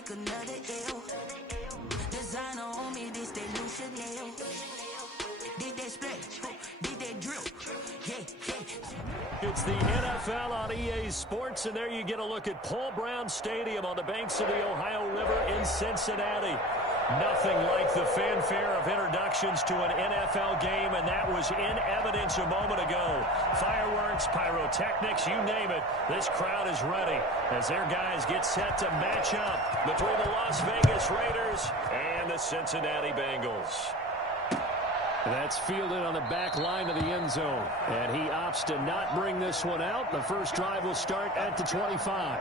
take another L. Designer on me, this that new Chanel. Did that split, did that drill, yeah. It's the NFL on EA Sports, and there you get a look at Paul Brown Stadium on the banks of the Ohio River in Cincinnati. Nothing like the fanfare of introductions to an NFL game, and that was in evidence a moment ago. Fireworks, pyrotechnics, you name it. This crowd is ready as their guys get set to match up between the Las Vegas Raiders and the Cincinnati Bengals. That's fielded on the back line of the end zone, and he opts to not bring this one out. The first drive will start at the 25.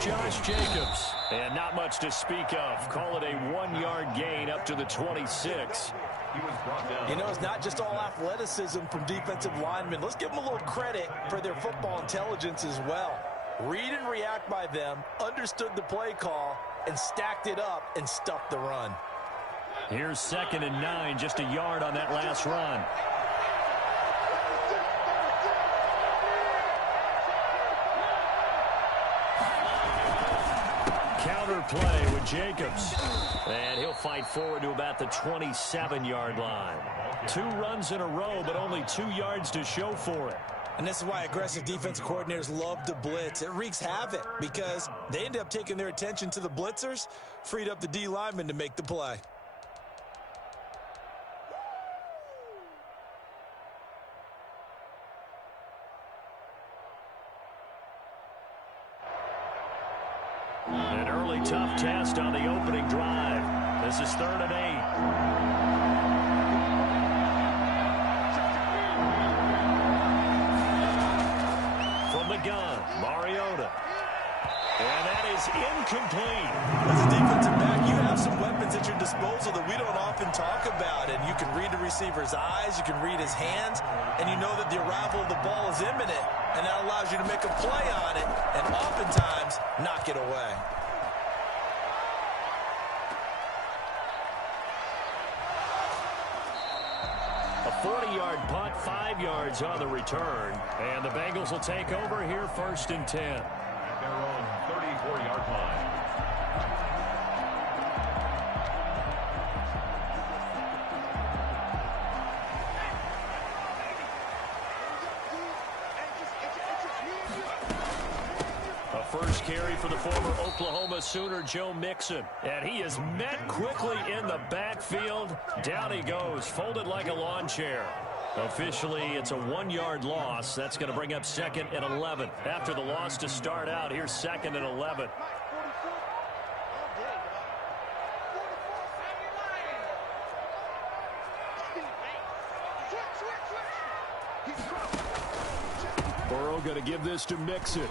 Josh Jacobs, and not much to speak of. Call it a 1-yard gain up to the 26. You know, it's not just all athleticism from defensive linemen. Let's give them a little credit for their football intelligence as well. Read and react by them, understood the play call, and stacked it up and stuffed the run. Here's 2nd and 9, just a yard on that last run. Play with Jacobs, and he'll fight forward to about the 27-yard line. 2 runs in a row, but only 2 yards to show for it. And this is why aggressive defensive coordinators love to blitz. It wreaks havoc because they end up taking their attention to the blitzers, freed up the D lineman to make the play. An early tough test on the opening drive. This is 3rd and 8. From the gun, Mariota. And that is incomplete. As a defensive back, you have some weapons at your disposal that we don't often talk about. And you can read the receiver's eyes, you can read his hands, and you know that the arrival of the ball is imminent. And that allows you to make a play on it and oftentimes knock it away. A 40-yard punt, 5 yards on the return. And the Bengals will take over here 1st and 10. At their own 34-yard line. First carry for the former Oklahoma Sooner, Joe Mixon. And he is met quickly in the backfield. Down he goes, folded like a lawn chair. Officially, it's a 1-yard loss. That's going to bring up 2nd and 11. After the loss to start out, here's 2nd and 11. Burrow going to give this to Mixon.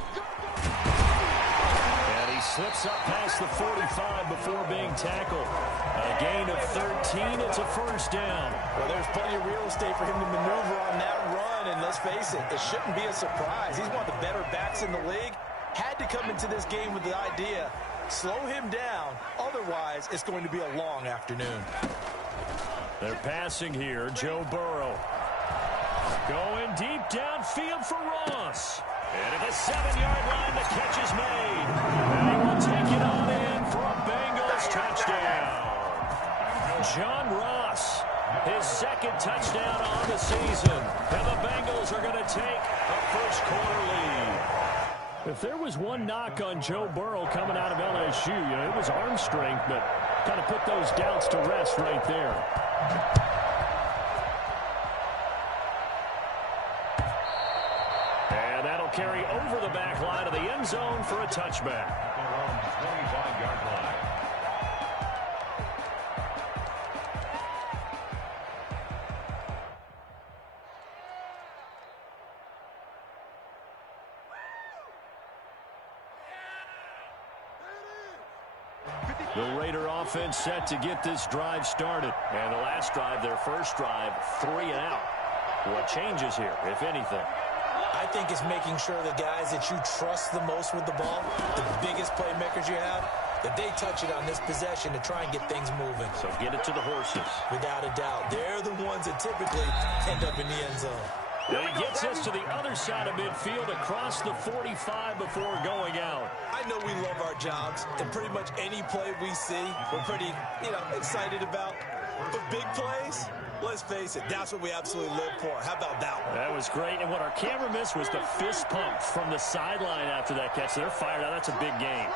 Slips up past the 45 before being tackled. A gain of 13. It's a 1st down. Well, there's plenty of real estate for him to maneuver on that run. And let's face it, it shouldn't be a surprise. He's one of the better backs in the league. Had to come into this game with the idea, slow him down. Otherwise, it's going to be a long afternoon. They're passing here. Joe Burrow. Going deep downfield for Ross. And at the 7-yard line, the catch is made. And he will take it on in for a Bengals touchdown. John Ross, his 2nd touchdown on the season. And the Bengals are going to take a first-quarter lead. If there was one knock on Joe Burrow coming out of LSU, it was arm strength, but kind of put those doubts to rest right there. Carry over the back line of the end zone for a touchback. Around 25-yard line. The Raider offense set to get this drive started. And the last drive, their first drive, 3 and out. What changes here, if anything? I think it's making sure the guys that you trust the most with the ball, the biggest playmakers you have, that they touch it on this possession to try and get things moving. So get it to the horses. Without a doubt. They're the ones that typically end up in the end zone. And he gets us to the other side of midfield across the 45 before going out. I know we love our jobs, and pretty much any play we see, we're pretty, excited about. But big plays, let's face it, that's what we absolutely live for. How about that one? That was great, and what our camera missed was the fist pump from the sideline after that catch. They're fired out. That's a big gain.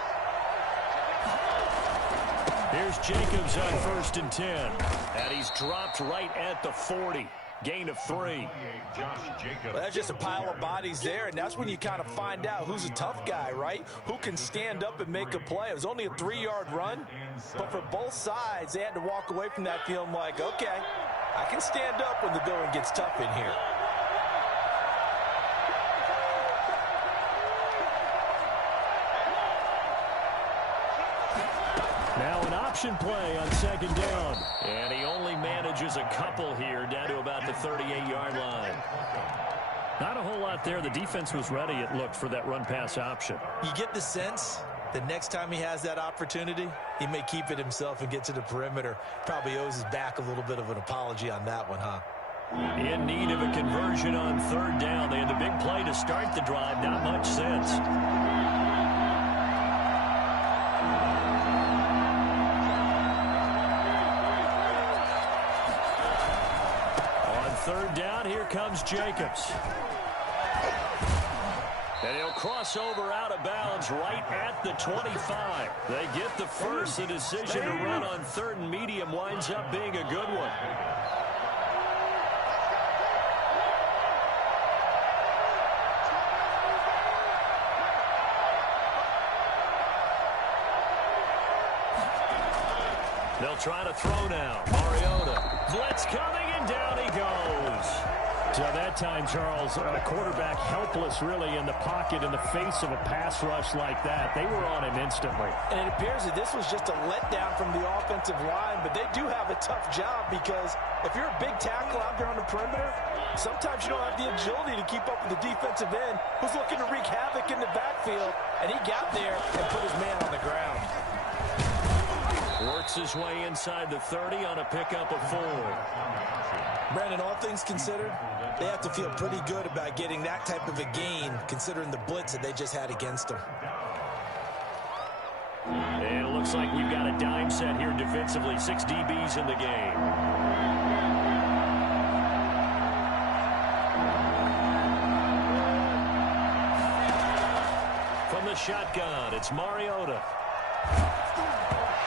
Here's Jacobs on 1st and 10. And he's dropped right at the 40. Gain of 3. Well, that's just a pile of bodies there, and that's when you kind of find out who's a tough guy, right? Who can stand up and make a play. It was only a 3-yard run, but for both sides, they had to walk away from that feeling like, okay, I can stand up when the going gets tough in here. Now an option play on 2nd down. And he only manages a couple here down to about the 38-yard line. Not a whole lot there. The defense was ready, it looked, for that run-pass option. You get the sense that next time he has that opportunity, he may keep it himself and get to the perimeter. Probably owes his back a little bit of an apology on that one, huh? In need of a conversion on 3rd down. They had the big play to start the drive. Not much sense. On 3rd down, here comes Jacobs. And he'll cross over out of bounds right at the 25. They get the first. The decision to run on 3rd and medium winds up being a good one. They'll try to throw now. Mariota. Blitz coming, and down he goes. So that time, Charles, a quarterback helpless really in the pocket in the face of a pass rush like that. They were on him instantly. And it appears that this was just a letdown from the offensive line, but they do have a tough job because if you're a big tackle out there on the perimeter, sometimes you don't have the agility to keep up with the defensive end who's looking to wreak havoc in the backfield, and he got there and put his man on the ground. Works his way inside the 30 on a pickup of 4. Brandon, all things considered, they have to feel pretty good about getting that type of a gain considering the blitz that they just had against them. And it looks like we've got a dime set here defensively. 6 DBs in the game. From the shotgun, it's Mariota.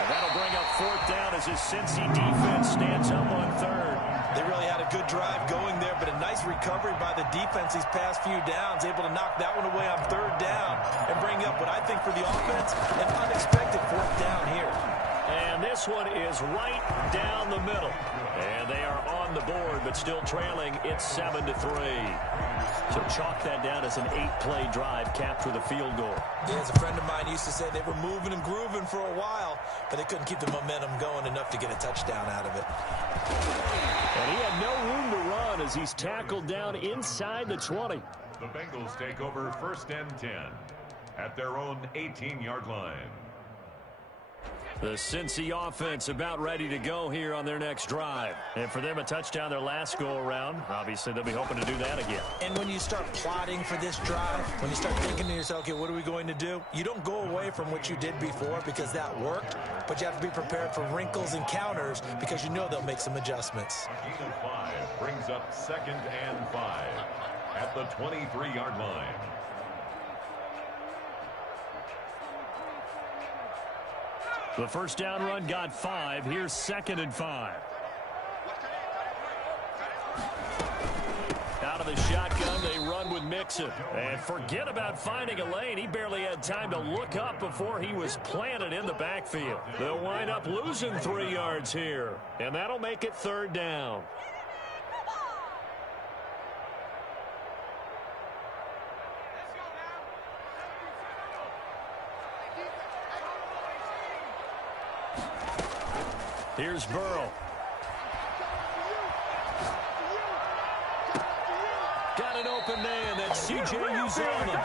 And that'll bring up 4th down as his Cincy defense stands up on 3rd. They really had a good drive going there, but a nice recovery by the defense these past few downs, able to knock that one away on 3rd down and bring up what I think for the offense, an unexpected 4th down here. And this one is right down the middle. And they are on the board, but still trailing. It's 7-3. So chalk that down as an 8-play drive capped with a field goal. Yeah, as a friend of mine used to say, they were moving and grooving for a while, but they couldn't keep the momentum going enough to get a touchdown out of it. And he had no room to run as he's tackled down inside the 20. The Bengals take over 1st and 10 at their own 18-yard line. The Cincy offense about ready to go here on their next drive. And for them, a touchdown their last go-around. Obviously, they'll be hoping to do that again. And when you start plotting for this drive, when you start thinking to yourself, okay, what are we going to do? You don't go away from what you did before because that worked, but you have to be prepared for wrinkles and counters because you know they'll make some adjustments. Gain of 5 brings up 2nd and 5 at the 23-yard line. The first down run got 5. Here's 2nd and 5. Out of the shotgun, they run with Mixon. And forget about finding a lane. He barely had time to look up before he was planted in the backfield. They'll wind up losing 3 yards here. And that'll make it 3rd down. Here's Burrow. an open man. That's C.J. Uzomah.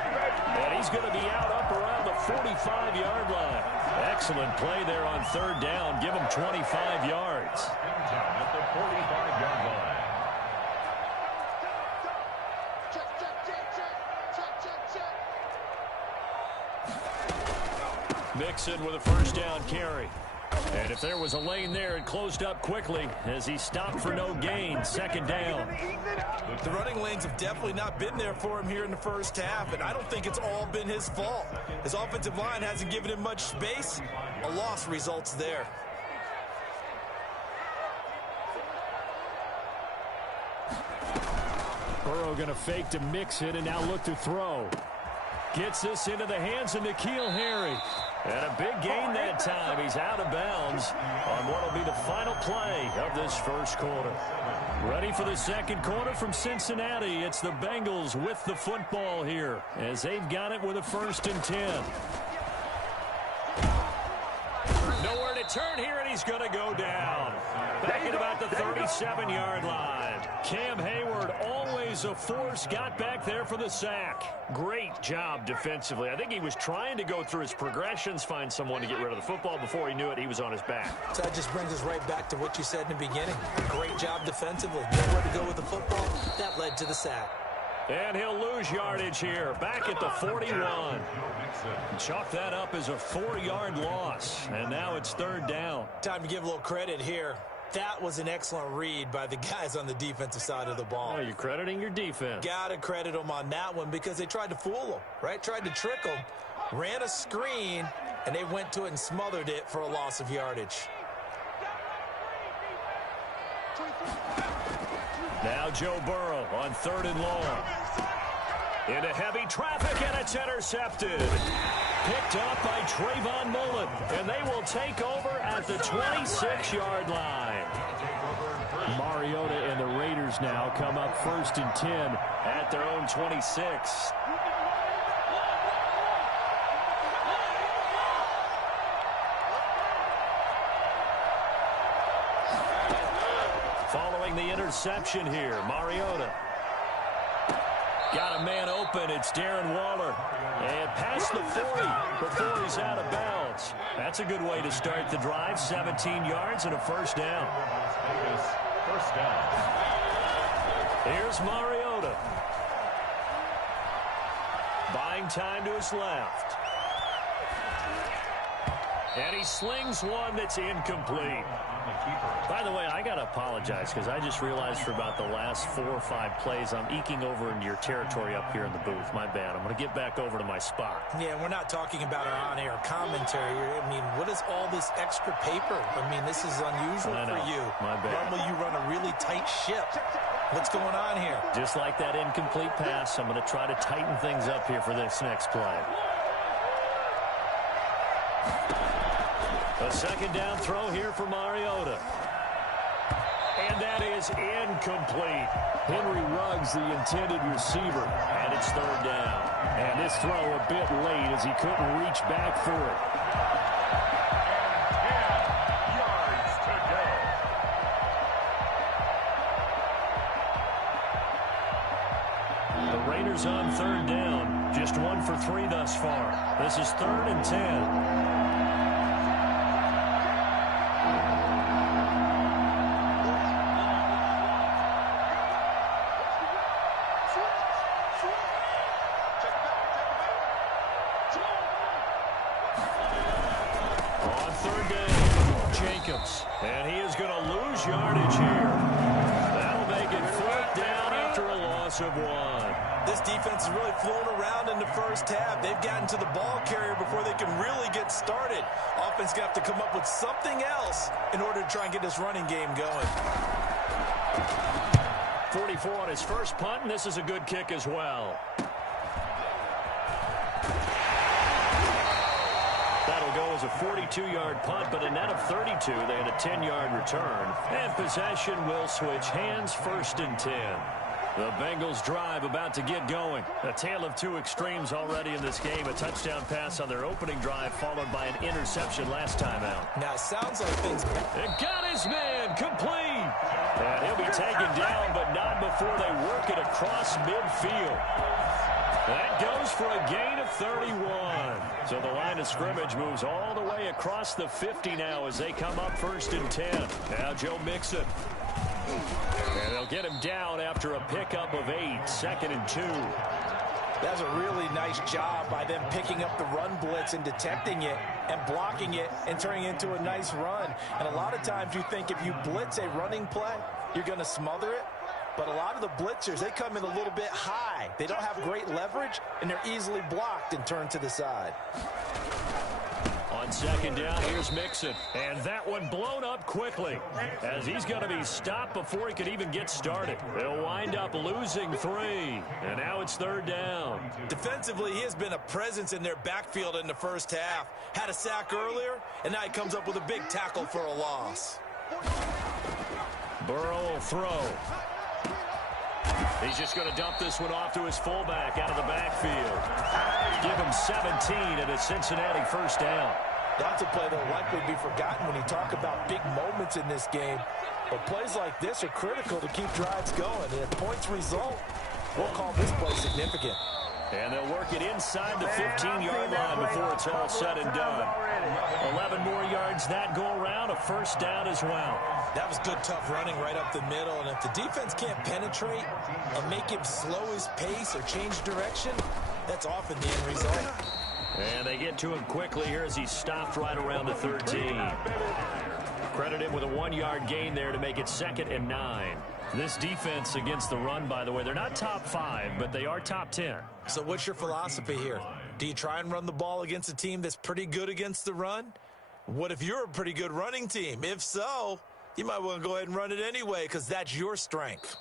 And he's going to be out up around the 45-yard line. Excellent play there on third down. Give him 25 yards. At the 45-yard line. Mixon with a first down carry. And if there was a lane there, it closed up quickly as he stopped for no gain. Second down. The running lanes have definitely not been there for him here in the first half, and I don't think it's all been his fault. His offensive line hasn't given him much space. A loss results there. Burrow going to fake to Mixon and now look to throw. Gets this into the hands of N'Keal Harry. And a big gain that time. He's out of bounds on what will be the final play of this first quarter. Ready for the second quarter from Cincinnati. It's the Bengals with the football here as they've got it with a 1st and 10. Nowhere to turn here, and he's going to go down. Back at about the 37-yard line. Cam Hayward, always a force, got back there for the sack. Great job defensively. I think he was trying to go through his progressions, find someone to get rid of the football. Before he knew it, he was on his back. So that just brings us right back to what you said in the beginning. Great job defensively. Nowhere to go with the football. That led to the sack. And he'll lose yardage here, back at the 41. Chalk that up as a 4-yard loss, and now it's third down. Time to give a little credit here. That was an excellent read by the guys on the defensive side of the ball. Oh, you're crediting your defense. Got to credit them on that one because they tried to fool them, right? Tried to trick them, ran a screen, and they went to it and smothered it for a loss of yardage. Now Joe Burrow on 3rd and long. Into heavy traffic, and it's intercepted. Picked up by Trayvon Mullen, and they will take over at the 26-yard line. Mariota and the Raiders now come up 1st and 10 at their own 26. Following the interception here, Mariota. Got a man open. It's Darren Waller. And past the 40 before he's out of bounds. That's a good way to start the drive. 17 yards and a first down. First down. Here's Mariota. Buying time to his left. And he slings one that's incomplete. By the way, I got to apologize because I just realized for about the last 4 or 5 plays, I'm eking over into your territory up here in the booth. My bad. I'm going to get back over to my spot. Yeah, we're not talking about our on-air commentary. I mean, what is all this extra paper? I mean, this is unusual for you. My bad. Normally, you run a really tight ship. What's going on here? Just like that incomplete pass, I'm going to try to tighten things up here for this next play. A second down throw here for Mariota. And that is incomplete. Henry Ruggs, the intended receiver. And it's third down. And this throw a bit late as he couldn't reach back for it. 10 yards to go. The Raiders on third down. Just 1 for 3 thus far. This is 3rd and 10. And he is going to lose yardage here. That'll make it 4th down after a loss of 1. This defense has really flown around in the first half. They've gotten to the ball carrier before they can really get started. Offense got to come up with something else in order to try and get this running game going. 44 on his first punt, and this is a good kick as well. That'll go as a 42-yard punt, but a net of 32. They had a 10-yard return. And possession will switch hands, 1st and 10. The Bengals drive about to get going. A tale of two extremes already in this game. A touchdown pass on their opening drive followed by an interception last time out. Now, it sounds like things... It got his man complete. And he'll be taken down, but not before they work it across midfield. That goes for a gain of 31. So the line of scrimmage moves all the way across the 50 now as they come up 1st and 10. Now Joe Mixon. And they'll get him down after a pickup of 8, 2nd and 2. That's a really nice job by them picking up the run blitz and detecting it and blocking it and turning it into a nice run. And a lot of times you think if you blitz a running play, you're going to smother it. But a lot of the blitzers, they come in a little bit high. They don't have great leverage, and they're easily blocked and turned to the side. On 2nd down, here's Mixon. And that one blown up quickly as he's going to be stopped before he could even get started. They'll wind up losing 3. And now it's 3rd down. Defensively, he has been a presence in their backfield in the first half. Had a sack earlier, and now he comes up with a big tackle for a loss. Burrow will throw. He's just going to dump this one off to his fullback out of the backfield. Give him 17 at a Cincinnati 1st down. That's a play that will likely be forgotten when you talk about big moments in this game. But plays like this are critical to keep drives going. And if points result, we'll call this play significant. And they'll work it inside the 15-yard line before it's all said and done. 11 more yards that go around, a 1st down as well. That was good, tough running right up the middle. And if the defense can't penetrate and make him slow his pace or change direction, that's often the end result. And they get to him quickly here as he's stopped right around the 13. Credit him with a 1-yard gain there to make it 2nd and 9. This defense against the run, by the way, they're not top 5, but they are top 10. So what's your philosophy here? Do you try and run the ball against a team that's pretty good against the run? What if you're a pretty good running team? If so, you might want to go ahead and run it anyway because that's your strength.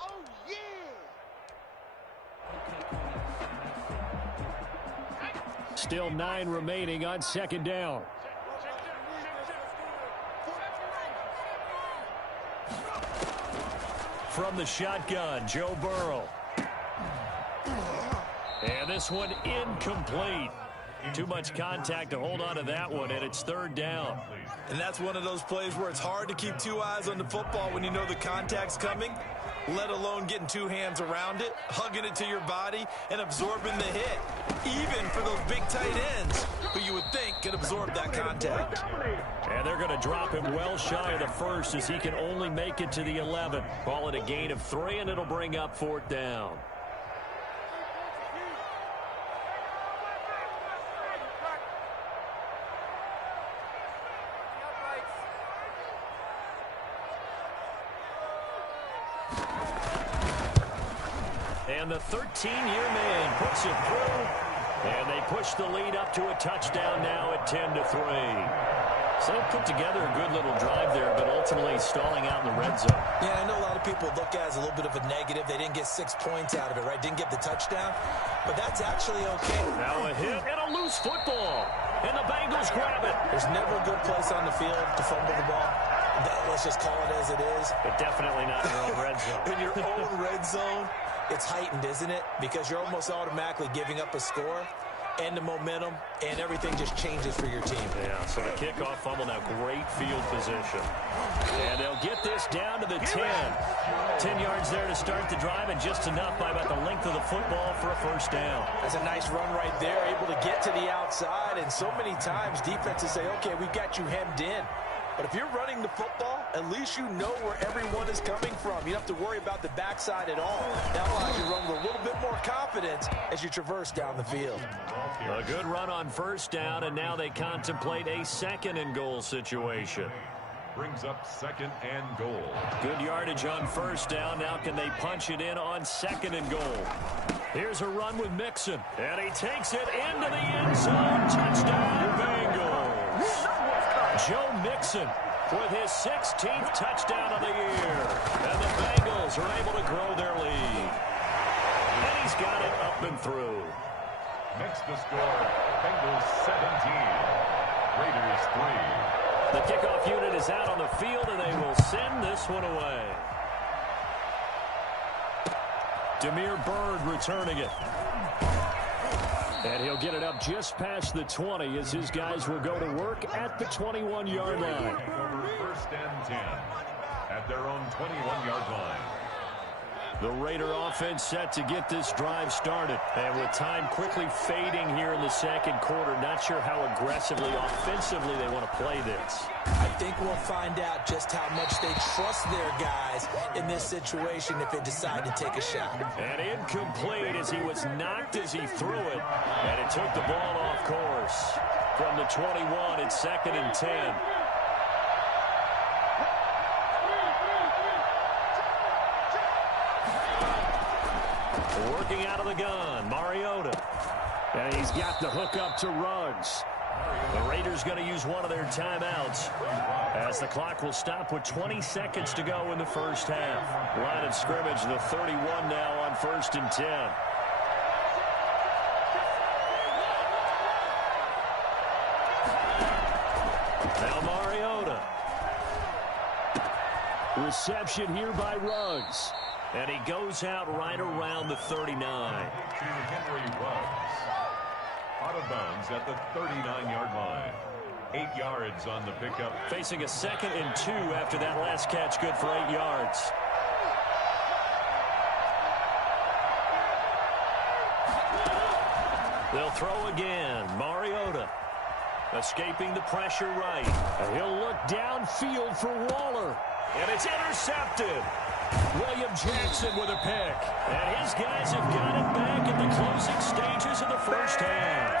Oh, yeah! Still 9 remaining on 2nd down. From the shotgun, Joe Burrow. And this one incomplete. Too much contact to hold on to that one, and it's 3rd down. And that's one of those plays where it's hard to keep 2 eyes on the football when you know the contact's coming, let alone getting 2 hands around it, hugging it to your body, and absorbing the hit. Even for those big tight ends who you would think could absorb that contact. And they're going to drop him well shy of the 1st as he can only make it to the 11. Call it a gain of 3, and it'll bring up 4th down. And the 13-year man puts it through. And they push the lead up to a touchdown now at 10-3. So they put together a good little drive there, but ultimately stalling out in the red zone. Yeah, I know a lot of people look at it as a little bit of a negative. They didn't get 6 points out of it, right? Didn't get the touchdown. But that's actually okay. Now a hit and a loose football. And the Bengals grab it. There's never a good place on the field to fumble the ball. Let's just call it as it is. But definitely not in your own red zone. In your own red zone, it's heightened, isn't it? Because you're almost automatically giving up a score and the momentum, and everything just changes for your team. Yeah, so the kickoff fumble now, great field position. And they'll get this down to the 10. 10 yards there to start the drive, and just enough by about the length of the football for a 1st down. That's a nice run right there, able to get to the outside, and so many times defenses say, okay, we've got you hemmed in. But if you're running the football, at least you know where everyone is coming from. You don't have to worry about the backside at all. That allows you to run with a little bit more confidence as you traverse down the field. A good run on 1st down, and now they contemplate a 2nd and goal situation. Brings up 2nd and goal. Good yardage on 1st down. Now can they punch it in on 2nd and goal? Here's a run with Mixon, and he takes it into the end zone. Touchdown, Bengals. Joe Mixon with his 16th touchdown of the year. And the Bengals are able to grow their lead. And he's got it up and through. Next to score, Bengals 17, Raiders 3. The kickoff unit is out on the field, and they will send this one away. Damiere Byrd returning it. And he'll get it up just past the 20 as his guys will go to work at the 21-yard line. First and 10 at their own 21-yard line. The Raider offense set to get this drive started. And with time quickly fading here in the second quarter, not sure how aggressively, offensively they want to play this. I think we'll find out just how much they trust their guys in this situation if they decide to take a shot. And incomplete as he was knocked as he threw it. And it took the ball off course. From the 21, it's 2nd and 10. Working out of the gun, Mariota. And he's got the hook up to Ruggs. The Raiders going to use one of their timeouts as the clock will stop with 20 seconds to go in the first half. Line of scrimmage, the 31 now on 1st and 10. Now Mariota. Reception here by Ruggs. And he goes out right around the 39. To Henry Ruggs. Out of bounds at the 39-yard line. 8 yards on the pickup. Facing a 2nd and 2 after that last catch, good for 8 yards. They'll throw again. Mariota escaping the pressure right. And he'll look downfield for Waller. And it's intercepted. William Jackson with a pick. And his guys have got it back in the closing stages of the first half.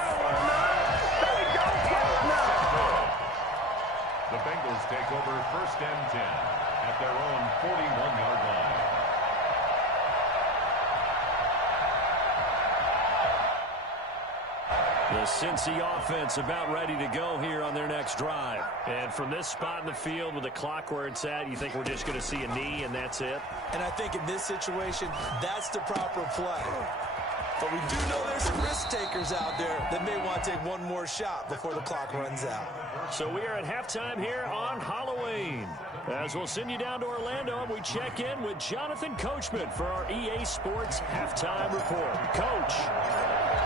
The Bengals take over 1st and 10 at their own 41-yard line. The Cincy offense about ready to go here on their next drive. And from this spot in the field with the clock where it's at, you think we're just going to see a knee and that's it? And I think in this situation, that's the proper play. But we do know there's some risk takers out there that may want to take one more shot before the clock runs out. So we are at halftime here on Halloween. As we'll send you down to Orlando, and we check in with Jonathan Coachman for our EA Sports Halftime Report. Coach,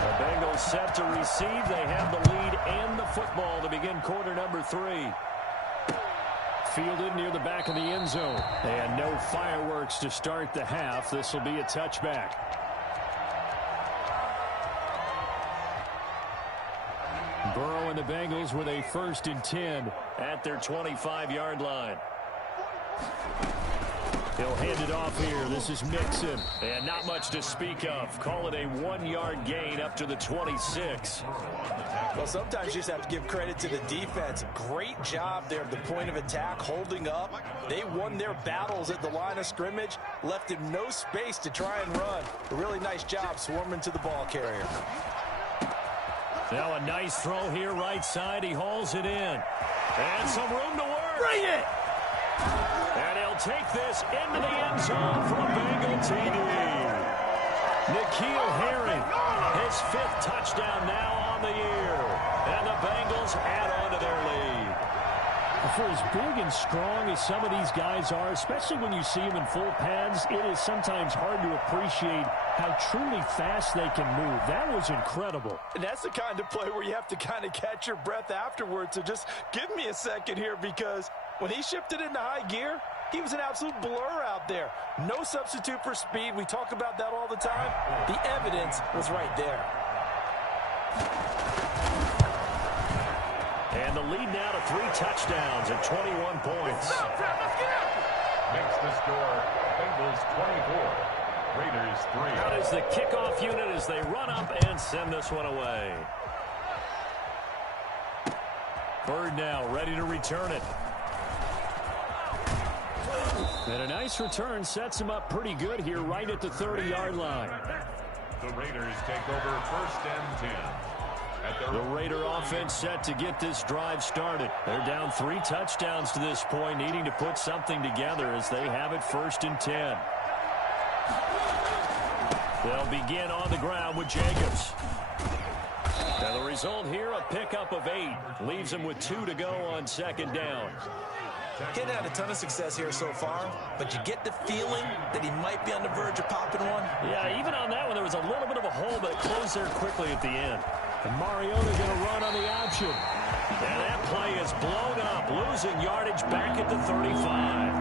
the Bengals set to receive. They have the lead and the football to begin quarter number 3. Fielded near the back of the end zone. And no fireworks to start the half. This will be a touchback. Burrow and the Bengals with a 1st and 10 at their 25-yard line. He'll hand it off here. This is Mixon. And not much to speak of. Call it a 1-yard gain up to the 26. Well, sometimes you just have to give credit to the defense. Great job there at the point of attack, holding up. They won their battles at the line of scrimmage, left him no space to try and run. A really nice job swarming to the ball carrier. Now a nice throw here right side. He hauls it in. And some room to work. Bring it! And he'll take this into the end zone for a Bengal TD. N'Keal Harry, his 5th touchdown now on the year. And the Bengals add on to their lead. For as big and strong as some of these guys are, especially when you see them in full pads, it is sometimes hard to appreciate how truly fast they can move. That was incredible. And that's the kind of play where you have to kind of catch your breath afterwards. So just give me a second here, because when he shifted into high gear, he was an absolute blur out there. No substitute for speed. We talk about that all the time. The evidence was right there. And the lead now to 3 touchdowns at 21 points. Makes the score Bengals 24, Raiders 3. Out is the kickoff unit as they run up and send this one away. Byrd now ready to return it. And a nice return sets him up pretty good here right at the 30-yard line. The Raiders take over 1st and 10. The Raider offense set to get this drive started. They're down 3 touchdowns to this point, needing to put something together as they have it 1st and 10. They'll begin on the ground with Jacobs. Now the result here, a pickup of 8. Leaves them with 2 to go on 2nd down. He hadn't had a ton of success here so far, but you get the feeling that he might be on the verge of popping one. Yeah, even on that one, there was a little bit of a hole, but it closed there quickly at the end. And Mariota going to run on the option. And that play is blown up, losing yardage back at the 35.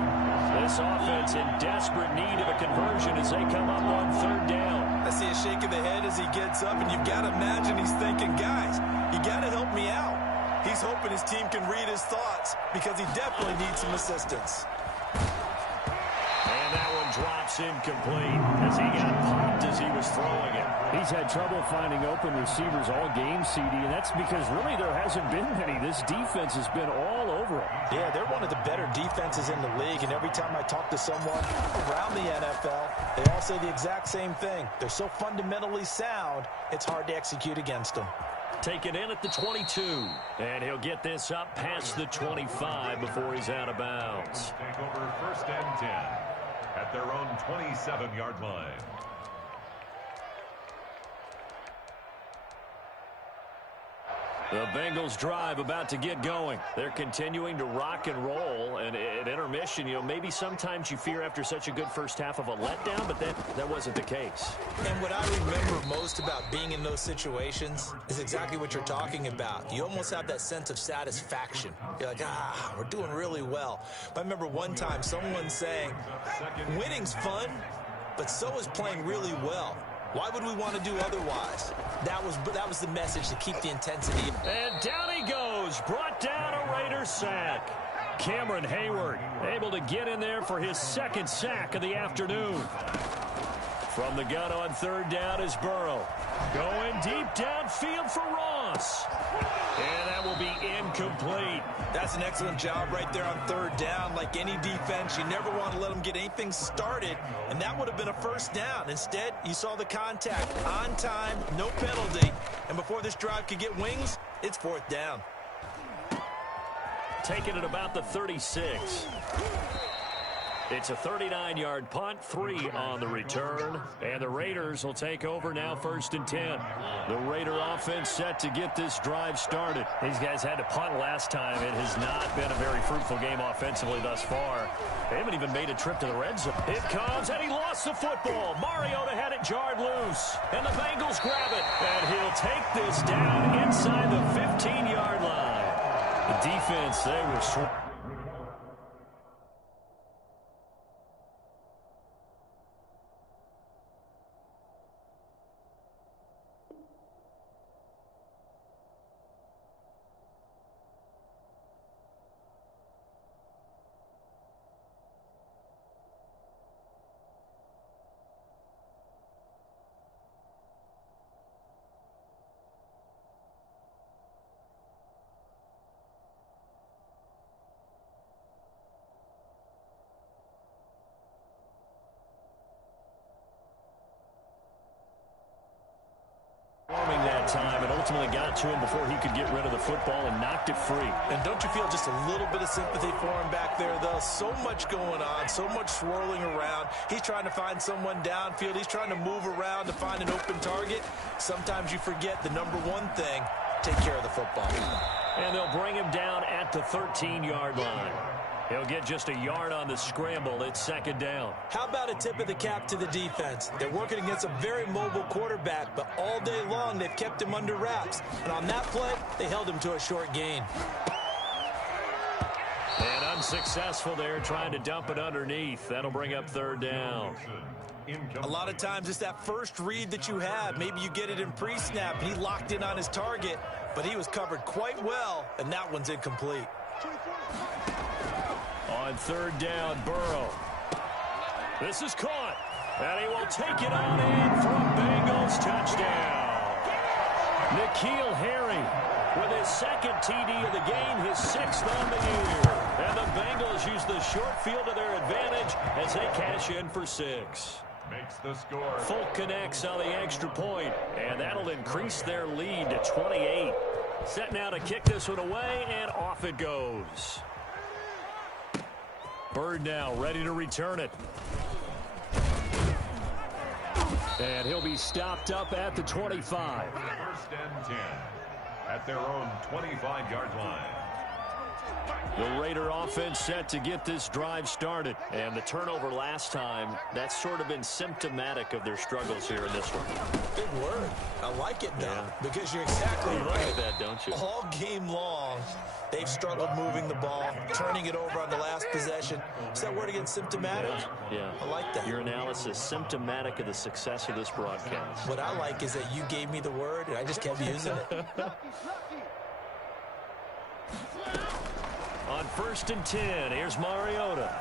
This offense in desperate need of a conversion as they come up on third down. I see a shake of the head as he gets up, and you've got to imagine he's thinking, guys, you got to help me out. He's hoping his team can read his thoughts because he definitely needs some assistance. And that one drops incomplete as he got popped as he was throwing it. He's had trouble finding open receivers all game, CD, and that's because really there hasn't been many. This defense has been all over him. Yeah, they're one of the better defenses in the league, and every time I talk to someone around the NFL, they all say the exact same thing. They're so fundamentally sound, it's hard to execute against them. Taken in at the 22, and he'll get this up past the 25 before he's out of bounds. Take over 1st and 10 at their own 27-yard line. The Bengals drive about to get going. They're continuing to rock and roll, and at intermission, maybe sometimes you fear after such a good first half of a letdown, but that wasn't the case. And what I remember most about being in those situations is exactly what you're talking about. You almost have that sense of satisfaction. You're like, we're doing really well. But I remember one time someone saying, winning's fun, but so is playing really well. Why would we want to do otherwise? That was the message to keep the intensity. And down he goes, brought down a Raider sack. Cameron Hayward able to get in there for his second sack of the afternoon. From the gun on third down is Burrow. Going deep downfield for Ross. And that will be incomplete. That's an excellent job right there on third down. Like any defense, you never want to let them get anything started, and that would have been a first down. Instead, you saw the contact on time, no penalty, and before this drive could get wings, it's fourth down. Taken at about the 36. It's a 39-yard punt, 3 on the return, and the Raiders will take over now 1st and 10. The Raider offense set to get this drive started. These guys had to punt last time. It has not been a very fruitful game offensively thus far. They haven't even made a trip to the red zone. It comes, and he lost the football. Mariota had it jarred loose, and the Bengals grab it, and he'll take this down inside the 15-yard line. The defense, they were strong. That time, it ultimately got to him before he could get rid of the football and knocked it free. And don't you feel just a little bit of sympathy for him back there, though? So much going on, so much swirling around. He's trying to find someone downfield. He's trying to move around to find an open target. Sometimes you forget the number one thing, take care of the football. And they'll bring him down at the 13-yard line. He'll get just a yard on the scramble. It's 2nd down. How about a tip of the cap to the defense? They're working against a very mobile quarterback, but all day long they've kept him under wraps. And on that play, they held him to a short gain. And unsuccessful there, trying to dump it underneath. That'll bring up 3rd down. A lot of times it's that first read that you have. Maybe you get it in pre-snap, and he locked in on his target, but he was covered quite well, and that one's incomplete. On 3rd down, Burrow. This is caught, and he will take it on in for a Bengals touchdown. N'Keal Harry with his 2nd TD of the game, his 6th on the year. And the Bengals use the short field to their advantage as they cash in for 6. Makes the score. Folk connects on the extra point, and that'll increase their lead to 28. Set now to kick this one away, and off it goes. Bird now ready to return it. And he'll be stopped up at the 25. 1st and 10 at their own 25-yard line. The Raider offense set to get this drive started. And the turnover last time, that's sort of been symptomatic of their struggles here in this one. Big word. I like it, though, Yeah. because you're exactly right. That, don't you? All game long, they've struggled moving the ball, turning it over on the last possession. Is that word again, symptomatic? Yeah. I like that. Your analysis, symptomatic of the success of this broadcast. What I like is that you gave me the word, and I just kept using it. On 1st and 10, here's Mariota.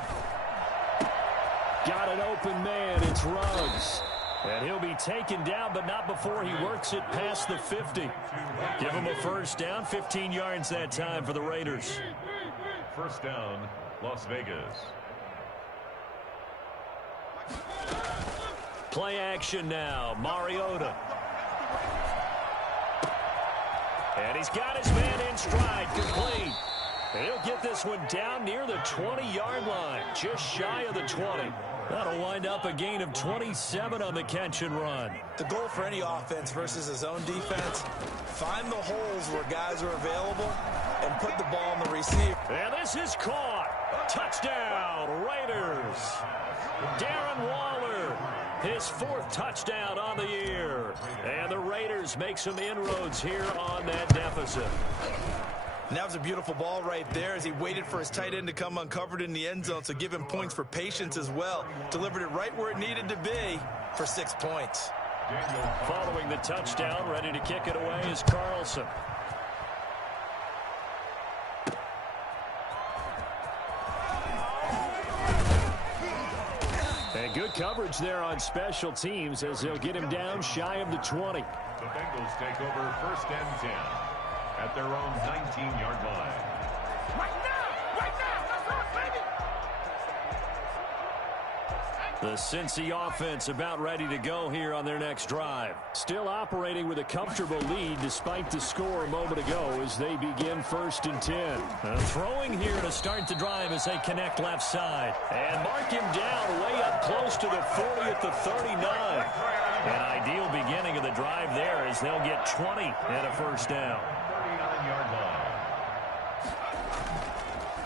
Got an open man, it's Ruggs. And he'll be taken down, but not before he works it past the 50. Give him a first down, 15 yards that time for the Raiders. First down, Las Vegas. Play action now, Mariota. And he's got his man in stride, complete. And he'll get this one down near the 20-yard line, just shy of the 20. That'll wind up a gain of 27 on the catch and run. The goal for any offense versus his own defense, find the holes where guys are available and put the ball on the receiver. And this is caught. Touchdown, Raiders. Darren Waller, his 4th touchdown on the year. And the Raiders make some inroads here on that deficit. And that was a beautiful ball right there as he waited for his tight end to come uncovered in the end zone, so give him points for patience as well. Delivered it right where it needed to be for 6 points. Following the touchdown, ready to kick it away is Carlson. And good coverage there on special teams as they'll get him down shy of the 20. The Bengals take over 1st and 10 at their own 19-yard line. The Cincy offense about ready to go here on their next drive. Still operating with a comfortable lead despite the score a moment ago as they begin 1st and 10. Throwing here to start the drive as they connect left side. And mark him down way up close to the 40 at the 39. An ideal beginning of the drive there as they'll get 20 and a first down. 39-yard line.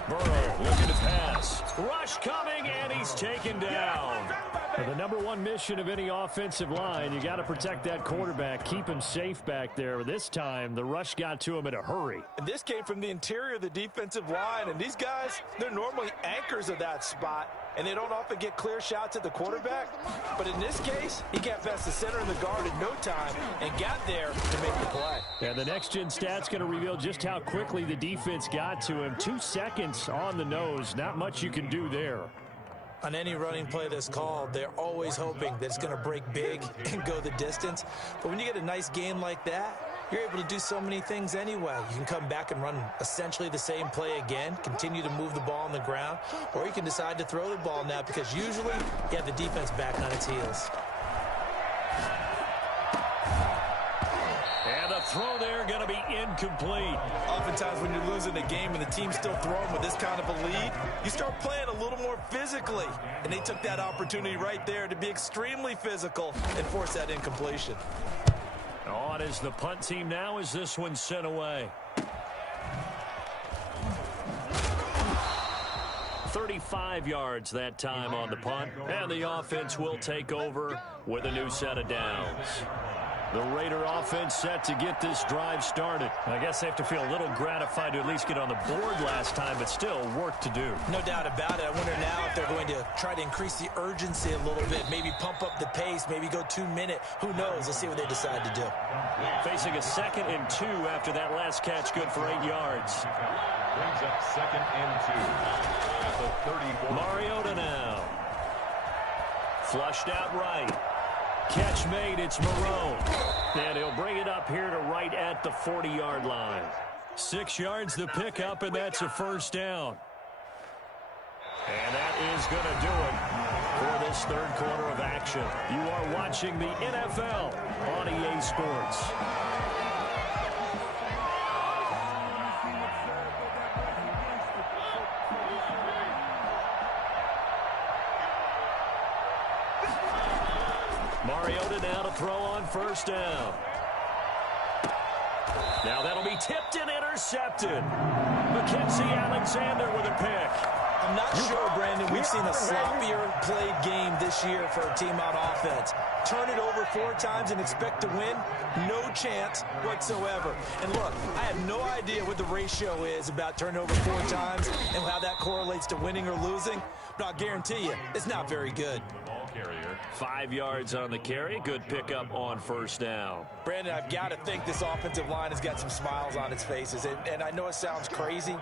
Burrow looking to pass. Rush coming, and he's taken down. The number one mission of any offensive line, you got to protect that quarterback, keep him safe back there. This time, the rush got to him in a hurry. And this came from the interior of the defensive line, and these guys, they're normally anchors of that spot, and they don't often get clear shots at the quarterback. But in this case, he got past the center of the guard in no time and got there to make the play. And the next-gen stat's going to reveal just how quickly the defense got to him. 2 seconds on the nose. Not much you can do there. On any running play that's called, they're always hoping that it's going to break big and go the distance. But when you get a nice game like that, you're able to do so many things anyway. You can come back and run essentially the same play again, continue to move the ball on the ground, or you can decide to throw the ball now because usually you have the defense back on its heels. And the throw there going to be incomplete. Oftentimes when you're losing a game and the team's still throwing with this kind of a lead, you start playing a little more physically. And they took that opportunity right there to be extremely physical and force that incompletion. On is the punt team now as this one's sent away. 35 yards that time on the punt. And the offense will take over with a new set of downs. The Raider offense set to get this drive started. I guess they have to feel a little gratified to at least get on the board last time, but still work to do. No doubt about it. I wonder now if they're going to try to increase the urgency a little bit, maybe pump up the pace, maybe go 2-minute. Who knows? Let's see what they decide to do. Facing a 2nd and 2 after that last catch, good for 8 yards. Brings up 2nd and 2 at the 34. Mariota now. Flushed out right. Catch made, it's Marone. And he'll bring it up here to right at the 40-yard line. 6 yards the pickup, and that's a first down. And that is going to do it for this 3rd quarter of action. You are watching the NFL on EA Sports. Mariota now to throw on first down. Now that'll be tipped and intercepted. Mackenzie Alexander with a pick. I'm not sure, Brandon, we've seen a sloppier played game this year for a team on offense. Turn it over 4 times and expect to win? No chance whatsoever. And look, I have no idea what the ratio is about turning over 4 times and how that correlates to winning or losing, but I'll guarantee you, it's not very good. Ball carrier. 5 yards on the carry. Good pickup on first down. Brandon, I've got to think this offensive line has got some smiles on its faces. And I know it sounds crazy,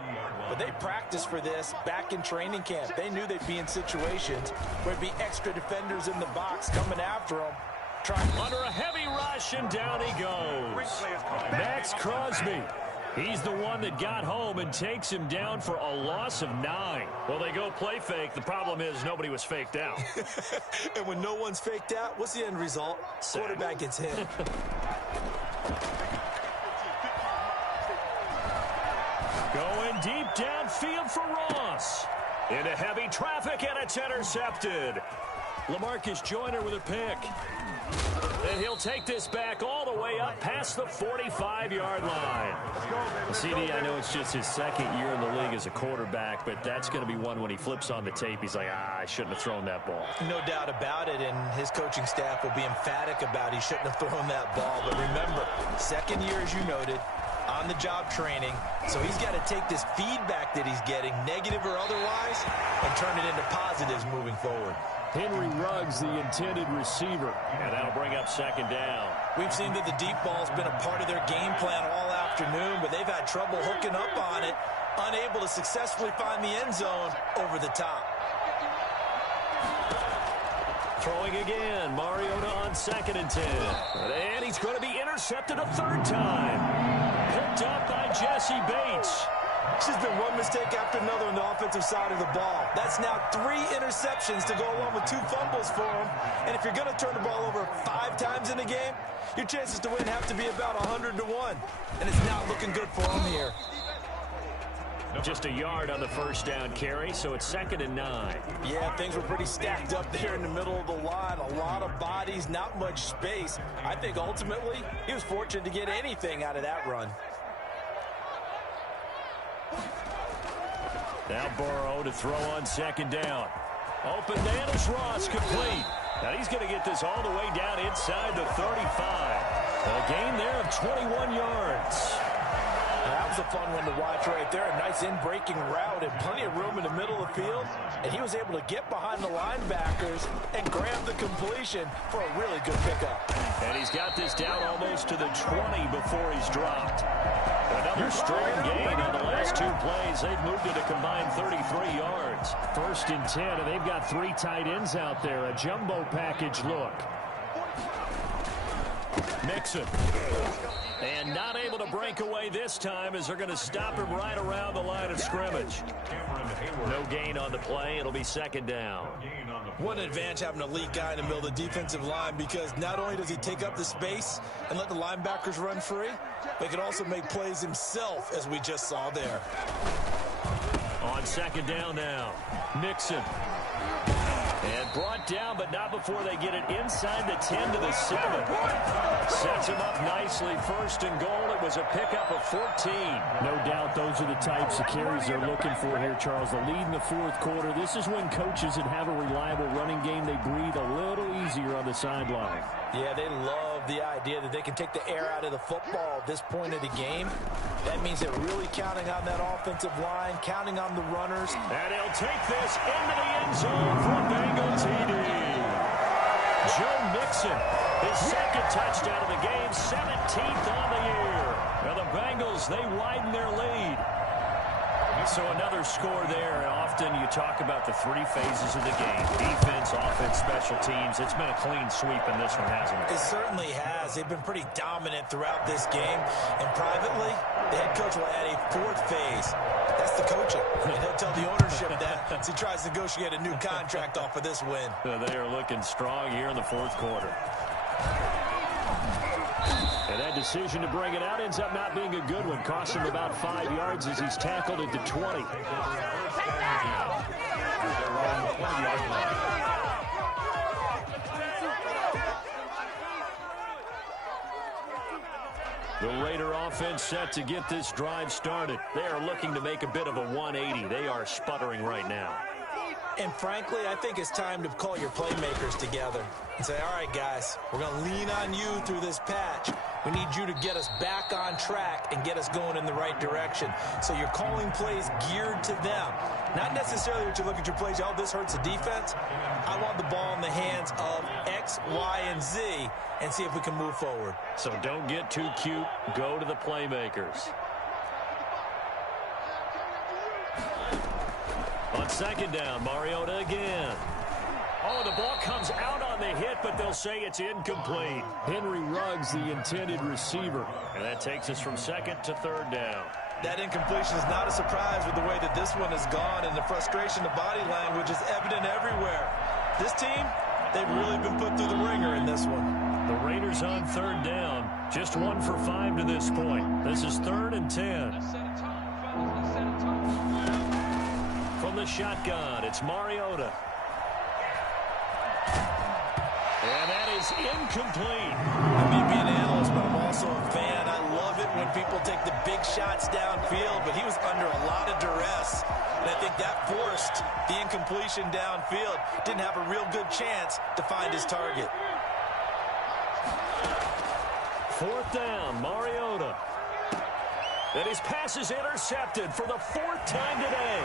but they practiced for this back in training camp. They knew they'd be in situations where there'd be extra defenders in the box coming after them. Under a heavy rush, and down he goes. Max Crosby. He's the one that got home and takes him down for a loss of 9. Well, they go play fake. The problem is nobody was faked out. And when no one's faked out, what's the end result? Quarterback gets hit. Going deep downfield for Ross. Into heavy traffic, and it's intercepted. LaMarcus Joyner with a pick. And he'll take this back all the way up past the 45-yard line. CD, I know it's just his second year in the league as a quarterback, but that's going to be one when he flips on the tape. He's like, I shouldn't have thrown that ball. No doubt about it, and his coaching staff will be emphatic about he shouldn't have thrown that ball. But remember, second year, as you noted, on-the-job training, so he's got to take this feedback that he's getting, negative or otherwise, and turn it into positives moving forward. Henry Ruggs, the intended receiver. And that'll bring up second down. We've seen that the deep ball's been a part of their game plan all afternoon, but they've had trouble hooking up on it, unable to successfully find the end zone over the top. Throwing again, Mariota on 2nd and 10. And he's going to be intercepted a 3rd time. Picked up by Jesse Bates. It's just been one mistake after another on the offensive side of the ball. That's now 3 interceptions to go along with 2 fumbles for him. And if you're going to turn the ball over 5 times in a game, your chances to win have to be about 100 to 1. And it's not looking good for him here. Just a yard on the first down carry, so it's 2nd and 9. Yeah, things were pretty stacked up there in the middle of the line. A lot of bodies, not much space. I think ultimately he was fortunate to get anything out of that run. Now Burrow to throw on 2nd down. Open man is Ross, complete. Now he's going to get this all the way down inside the 35. A gain there of 21 yards. That was a fun one to watch right there. A nice in-breaking route and plenty of room in the middle of the field. And he was able to get behind the linebackers and grab the completion for a really good pickup. And he's got this down almost to the 20 before he's dropped. Another strong gain on the last 2 plays. They've moved it a combined 33 yards. 1st and 10, and they've got 3 tight ends out there. A jumbo package look. Mixon. And not able to break away this time as they're going to stop him right around the line of scrimmage. No gain on the play. It'll be 2nd down. What an advantage having a elite guy in the middle of the defensive line, because not only does he take up the space and let the linebackers run free, but he can also make plays himself, as we just saw there. On 2nd down now, Mixon. And brought down, but not before they get it inside the 10 to the 7. Sets him up nicely. 1st and goal. It was a pickup of 14. No doubt those are the types of carries they're looking for here, Charles. The lead in the 4th quarter. This is when coaches that have a reliable running game, they breathe a little easier on the sideline. Yeah, they love the idea that they can take the air out of the football at this point of the game. That means they're really counting on that offensive line, counting on the runners. And he'll take this into the end zone for a Bengal TD. Joe Mixon, his 2nd touchdown of the game, 17th on the year. Now the Bengals, they widen their lead. So another score there, and often you talk about the 3 phases of the game. Defense, offense, special teams. It's been a clean sweep in this one, hasn't it? It certainly has. They've been pretty dominant throughout this game. And privately, the head coach will add a 4th phase. That's the coaching. And he'll tell the ownership that as he tries to negotiate a new contract off of this win. They are looking strong here in the 4th quarter. And that decision to bring it out ends up not being a good one. Costs him about 5 yards as he's tackled at the 20. The Raider offense set to get this drive started. They are looking to make a bit of a 180. They are sputtering right now. And frankly, I think it's time to call your playmakers together and say, all right, guys, we're going to lean on you through this patch. We need you to get us back on track and get us going in the right direction. So you're calling plays geared to them. Not necessarily that you look at your plays, oh, this hurts the defense. I want the ball in the hands of X, Y, and Z and see if we can move forward. So don't get too cute. Go to the playmakers. On second down, Mariota again. Oh, the ball comes out on the hit, but they'll say it's incomplete. Henry Ruggs, the intended receiver. And that takes us from second to third down. That incompletion is not a surprise with the way that this one has gone, and the frustration, the body language is evident everywhere. This team, they've really been put through the ringer in this one. The Raiders on third down. Just 1 for 5 to this point. This is 3rd and 10. From the shotgun, it's Mariota. And that is incomplete. I may be an analyst, but I'm also a fan. I love it when people take the big shots downfield, but he was under a lot of duress. And I think that forced the incompletion downfield. Didn't have a real good chance to find his target. 4th down, Mariota. And his pass is intercepted for the 4th time today.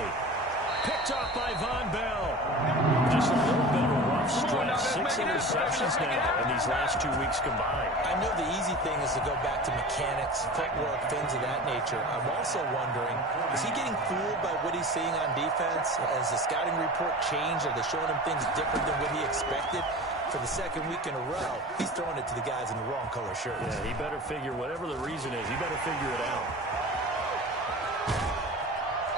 Picked off by Von Bell. Just a little bit of a rough stretch. 6 interceptions now in these last 2 weeks combined. I know the easy thing is to go back to mechanics, footwork, things of that nature. I'm also wondering, is he getting fooled by what he's seeing on defense? Has the scouting report changed? Are they showing him things different than what he expected? For the second week in a row, he's throwing it to the guys in the wrong color shirts. Yeah, he better figure, whatever the reason is, he better figure it out.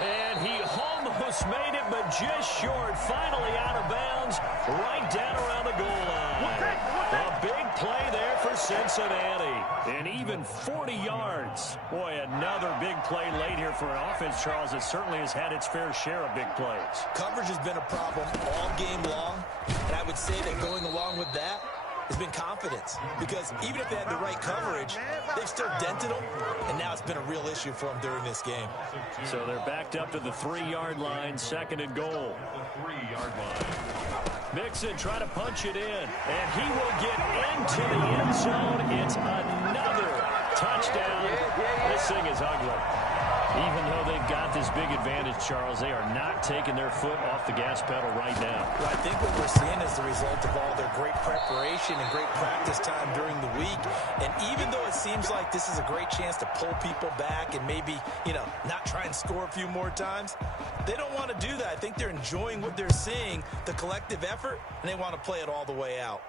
And he almost made it, but just short. Finally out of bounds, right down around the goal line. A big play there for Cincinnati. And even 40 yards. Boy, another big play late here for an offense, Charles, that certainly has had its fair share of big plays. Coverage has been a problem all game long, and I would say that going along with that has been confidence, because even if they had the right coverage, they've still dented them, and now it's been a real issue for them during this game. So they're backed up to the 3-yard line, 2nd and goal. The 3-yard line. Mixon trying to punch it in, and he will get into the end zone. It's another touchdown. This thing is ugly. Even though they've got this big advantage, Charles, they are not taking their foot off the gas pedal right now. Well, I think what we're seeing is the result of all their great preparation and great practice time during the week. And even though it seems like this is a great chance to pull people back and maybe, not try and score a few more times, they don't want to do that. I think they're enjoying what they're seeing, the collective effort, and they want to play it all the way out.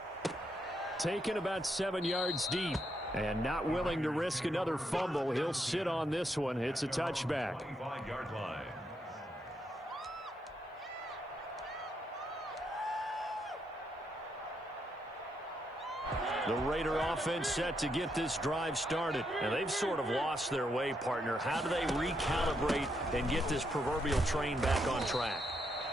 Taken about 7 yards deep. And not willing to risk another fumble. He'll sit on this one. It's a touchback. 25-yard line. The Raider offense set to get this drive started. And they've sort of lost their way, partner. How do they recalibrate and get this proverbial train back on track?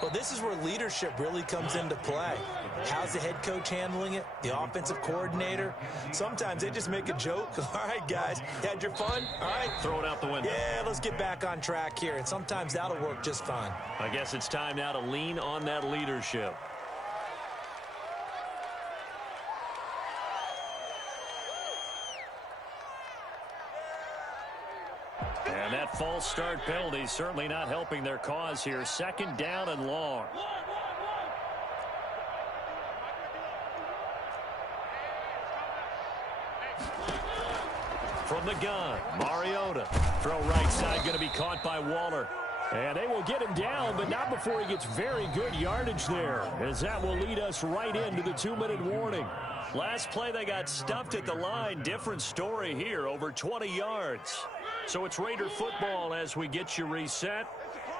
Well, this is where leadership really comes into play. How's the head coach handling it? The offensive coordinator? Sometimes they just make a joke. All right, guys, you had your fun? All right. Throw it out the window. Yeah, let's get back on track here. And sometimes that'll work just fine. I guess it's time now to lean on that leadership. And that false start penalty certainly not helping their cause here. 2nd down and long. From the gun, Mariota. Throw right side, going to be caught by Waller. And they will get him down, but not before he gets very good yardage there, as that will lead us right into the 2-minute warning. Last play, they got stuffed at the line. Different story here, over 20 yards. So it's Raider football as we get you reset.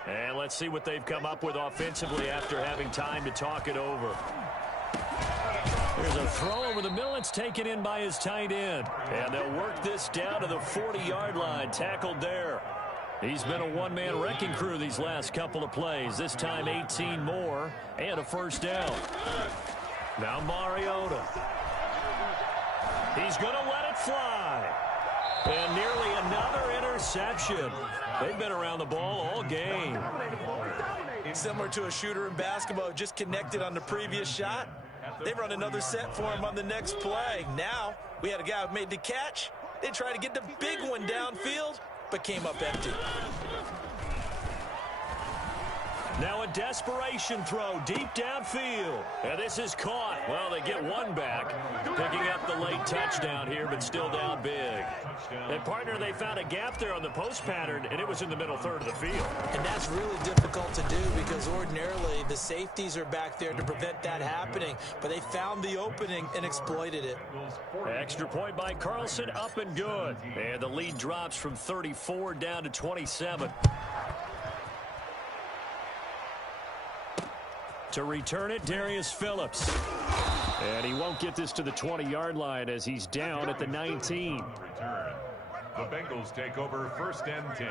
And let's see what they've come up with offensively after having time to talk it over. There's a throw over the middle. It's taken in by his tight end. And they'll work this down to the 40-yard line. Tackled there. He's been a one-man wrecking crew these last couple of plays. This time 18 more and a 1st down. Now Mariota. He's going to let it fly. And nearly another interception. They've been around the ball all game. Similar to a shooter in basketball, just connected on the previous shot. They run another set for him on the next play. Now, we had a guy who made the catch. They tried to get the big one downfield, but came up empty. Now a desperation throw deep downfield. And this is caught. Well, they get one back. Picking up the late touchdown here, but still down big. And, partner, they found a gap there on the post pattern, and it was in the middle third of the field. And that's really difficult to do because ordinarily the safeties are back there to prevent that happening. But they found the opening and exploited it. Extra point by Carlson, up and good. And the lead drops from 34 down to 27. To return it, Darius Phillips. And he won't get this to the 20-yard line as he's down at the 19. The Bengals take over 1st and 10.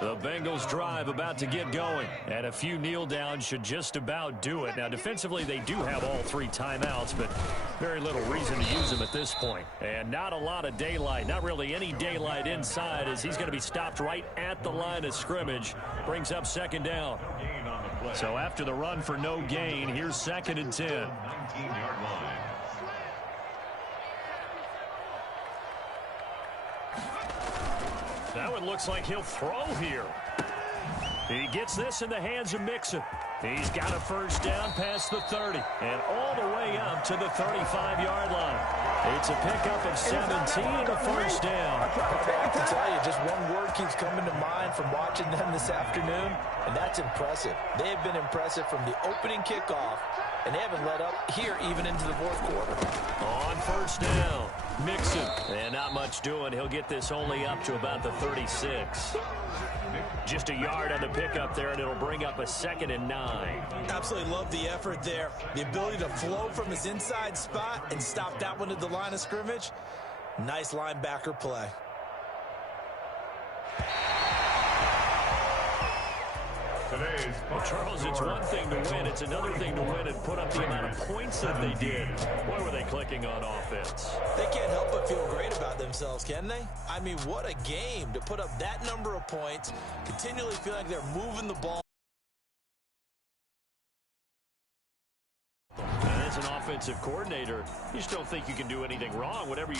The Bengals drive about to get going. And a few kneel downs should just about do it. Now, defensively, they do have all 3 timeouts, but very little reason to use them at this point. And not a lot of daylight, not really any daylight inside as he's going to be stopped right at the line of scrimmage. Brings up 2nd down. So after the run for no gain, here's 2nd and 10. 19-yard line. That one looks like he'll throw here. He gets this in the hands of Mixon. He's got a 1st down past the 30 and all the way up to the 35-yard line. It's a pickup of 17 and a 1st down. I have to tell you, just one word keeps coming to mind from watching them this afternoon, and that's impressive. They have been impressive from the opening kickoff, and they haven't let up here even into the 4th quarter. On 1st down, Mixon. And not much doing. He'll get this only up to about the 36. Just a yard on the pickup there, and it'll bring up a 2nd and 9. Absolutely love the effort there. The ability to flow from his inside spot and stop that one at the line of scrimmage. Nice linebacker play. Well, Charles, it's one thing to win. It's another thing to win and put up the amount of points that they did. Boy, were they clicking on offense. They can't help but feel great about themselves, can they? I mean, what a game to put up that number of points, continually feel like they're moving the ball. And as an offensive coordinator, you just don't think you can do anything wrong. Whatever you